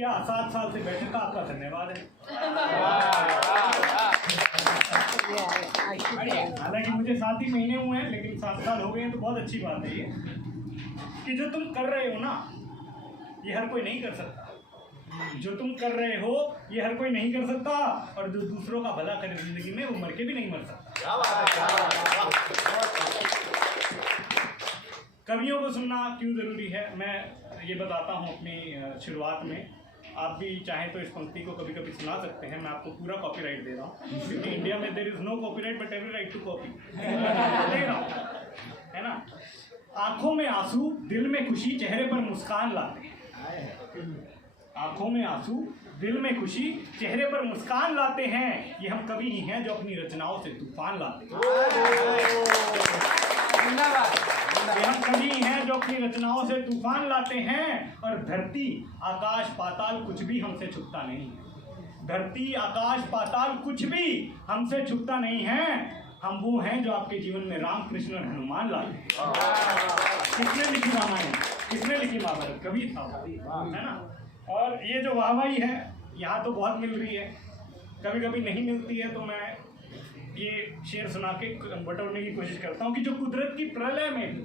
या 7 साल से बैठे का आपका धन्यवाद है। हालांकि मुझे 7 ही महीने हुए हैं, लेकिन 7 साल हो गए हैं तो बहुत अच्छी बात है ये कि जो तुम कर रहे हो ना, ये हर कोई नहीं कर सकता। जो तुम कर रहे हो ये हर कोई नहीं कर सकता, और जो दूसरों का भला करे जिंदगी में, वो मर के भी नहीं मर सकता। कवियों को सुनना क्यों जरूरी है, मैं ये बताता हूँ अपनी शुरुआत में। आप भी चाहें तो इस पंक्ति को कभी कभी सुना सकते हैं, मैं आपको पूरा कॉपीराइट दे रहा हूँ, क्योंकि इंडिया में there is no copyright but every right to copy, दे रहा हूँ, है ना। आंखों में आंसू, दिल में खुशी, चेहरे पर मुस्कान लाते हैं। आंखों में आंसू, दिल में खुशी, चेहरे पर मुस्कान लाते हैं। ये हम कवि ही हैं जो अपनी रचनाओं से तूफान लाते हैं। ये हम कवि हैं जो अपनी रचनाओं से तूफान लाते हैं। और धरती आकाश पाताल कुछ भी हमसे छुपता नहीं है। धरती आकाश पाताल कुछ भी हमसे छुपता नहीं है। हम वो हैं जो आपके जीवन में राम कृष्ण और हनुमान लाते हैं। किसने लिखी रामायण, किसने लिखी महाभारत, कवि था, है ना। और ये जो वाहवाही है यहाँ तो बहुत मिल रही है, कभी कभी नहीं मिलती है, तो मैं ये शेर सुना के बटोरने की कोशिश करता हूँ कि जो कुदरत की प्रलय में भी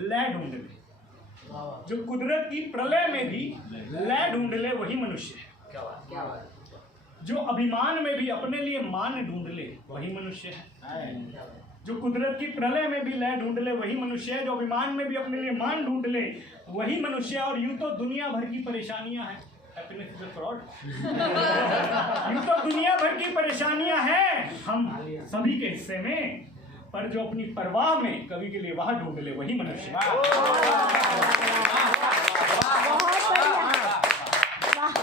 लय ढूंढ ले, जो कुदरत की प्रलय में भी लय ढूंढ ले, वही मनुष्य है। क्या बात। जो अभिमान में भी अपने लिए मान ढूंढ ले, वही मनुष्य है। जो कुदरत की प्रलय में भी लय ढूंढ ले, वही मनुष्य है। जो अभिमान में भी अपने लिए मान ढूंढ ले, वही मनुष्य है। और यूं तो दुनिया भर की परेशानियां हैं, हैप्पीनेस इज अ फ्रॉड। यूं तो दुनिया भर की परेशानियां हैं हम सभी के हिस्से में, पर जो अपनी परवाह में कवि के लिए वहां ढूंढ ले, वही मनुष्य है।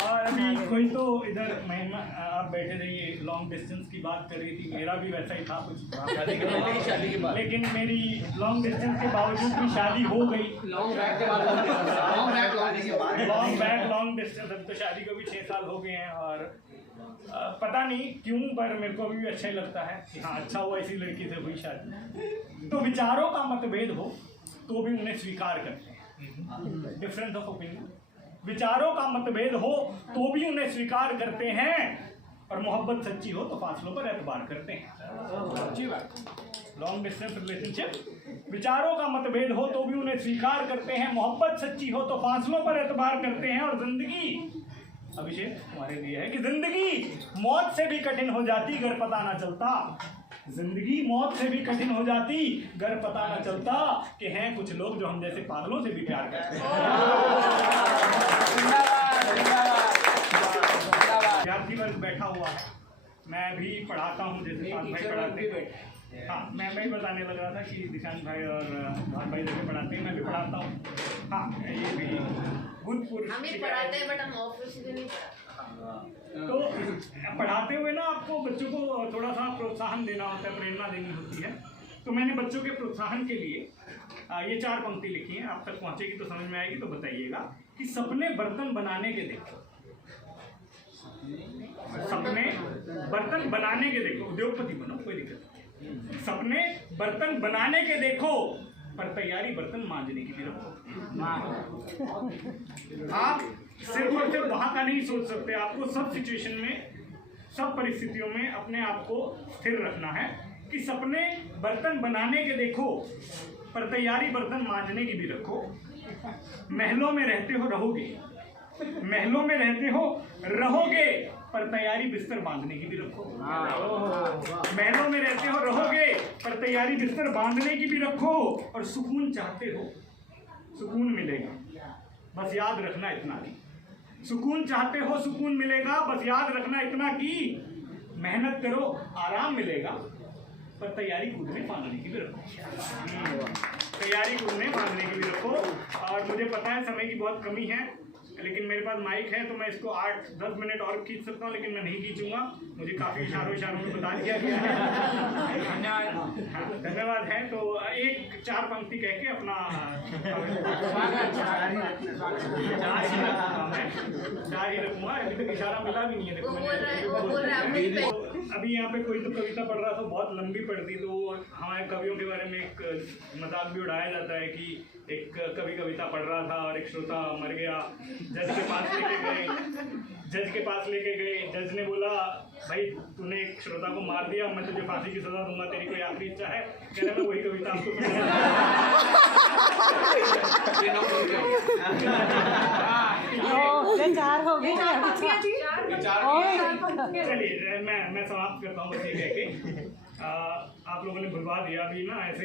और अभी कोई तो इधर महिमा आप बैठे थे, ये लॉन्ग डिस्टेंस की बात कर रही थी, मेरा भी वैसा ही था कुछ शादी के बाद, लेकिन मेरी लॉन्ग डिस्टेंस के बावजूद भी शादी हो गई। लॉन्ग डिस्टेंस, अब तो शादी को भी 6 साल हो गए हैं। और पता नहीं क्यों, पर मेरे को अभी भी अच्छा ही लगता है कि हाँ, अच्छा हुआ इसी लड़की से हुई शादी। तो विचारों का मतभेद हो तो भी उन्हें स्वीकार करते हैं, डिफरेंस ऑफ ओपिनियन। विचारों का मतभेद हो तो भी उन्हें स्वीकार करते हैं। और मोहब्बत सच्ची हो तो फासलों पर एतबार करते हैं। अच्छी बात। लॉन्ग डिस्टेंस रिलेशनशिप, विचारों का मतभेद हो तो भी उन्हें स्वीकार करते हैं। मोहब्बत सच्ची हो तो फासलों पर एतबार करते हैं। और जिंदगी, अभिषेक तुम्हारे लिए है कि जिंदगी मौत से भी कठिन हो जाती अगर पता ना चलता। जिंदगी मौत से भी कठिन हो जाती अगर पता ना चलता कि हैं कुछ लोग जो हम जैसे पागलों से भी प्यार करते हैं। विद्यार्थी वर्ग बैठा हुआ है, मैं भी पढ़ाता हूँ, जैसे भाई पढ़ाते। हाँ, मैं भी बताने लग रहा था कि दिशांत भाई और भान भाई जैसे पढ़ाते हैं, मैं भी पढ़ाता हूँ। हाँ, ये भी भूतपूर्व हम भी पढ़ाते हैं, बट हम ऑफिस में नहीं पढ़ाते। तो पढ़ाते हुए ना आपको बच्चों को थोड़ा सा प्रोत्साहन देना होता है, प्रेरणा देनी होती है। तो मैंने बच्चों के प्रोत्साहन के लिए ये 4 पंक्ति लिखी हैं, आप तक पहुंचेगी तो समझ में आएगी, तो बताइएगा कि सपने बर्तन बनाने के देखो, सपने बर्तन बनाने के देखो, उद्योगपति बनो, कोई दिक्कत नहीं। सपने बर्तन बनाने के देखो, पर तैयारी बर्तन मांजने की भी रखो। आप सिर्फ और सिर्फ वहां का नहीं सोच सकते, आपको सब सिचुएशन में, सब परिस्थितियों में अपने आप को स्थिर रखना है कि सपने बर्तन बनाने के देखो, पर तैयारी बर्तन मांजने की भी रखो। महलों में रहते हो रहोगे, महलों में रहते हो रहोगे, पर तैयारी बिस्तर बांधने की भी रखो। महलों में रहते हो रहोगे, पर तैयारी बिस्तर बांधने की भी रखो। और सुकून चाहते हो, सुकून मिलेगा, बस याद रखना इतना कि सुकून चाहते हो, सुकून मिलेगा, बस याद रखना इतना कि मेहनत करो, आराम मिलेगा, पर तैयारी कूदने बांधने की भी रखो। तैयारी कूदने बांधने की भी रखो। और मुझे पता है समय की बहुत कमी है, लेकिन मेरे पास माइक है तो मैं इसको 8-10 मिनट और खींच सकता हूँ, लेकिन मैं नहीं खींचूंगा, मुझे काफ़ी इशारों में बता दिया गया है। धन्यवाद है। तो 1-4 पंक्ति कह के अपना 4 ही रखूंगा, अभी तक इशारा मिला भी नहीं है। देखो अभी यहाँ पे कोई तो कविता पढ़ रहा था, बहुत लंबी पढ़ दी, तो हमारे कवियों के बारे में एक मजाक भी उड़ाया जाता है कि एक कवि कविता पढ़ रहा था और एक श्रोता मर गया, जज के पास लेके गए, जज के पास लेके गए। जज ने बोला भाई तूने एक श्रोता को मार दिया, मैं तुझे फांसी की सजा दूंगा, तेरी कोई आखिरी इच्छा है? कह रहा मैं वही कविता आपको चार हो गए। चलिए मैं समाप्त करता हूँ बस ये कह के। आप लोगों ने बुलवा दिया अभी ना ऐसे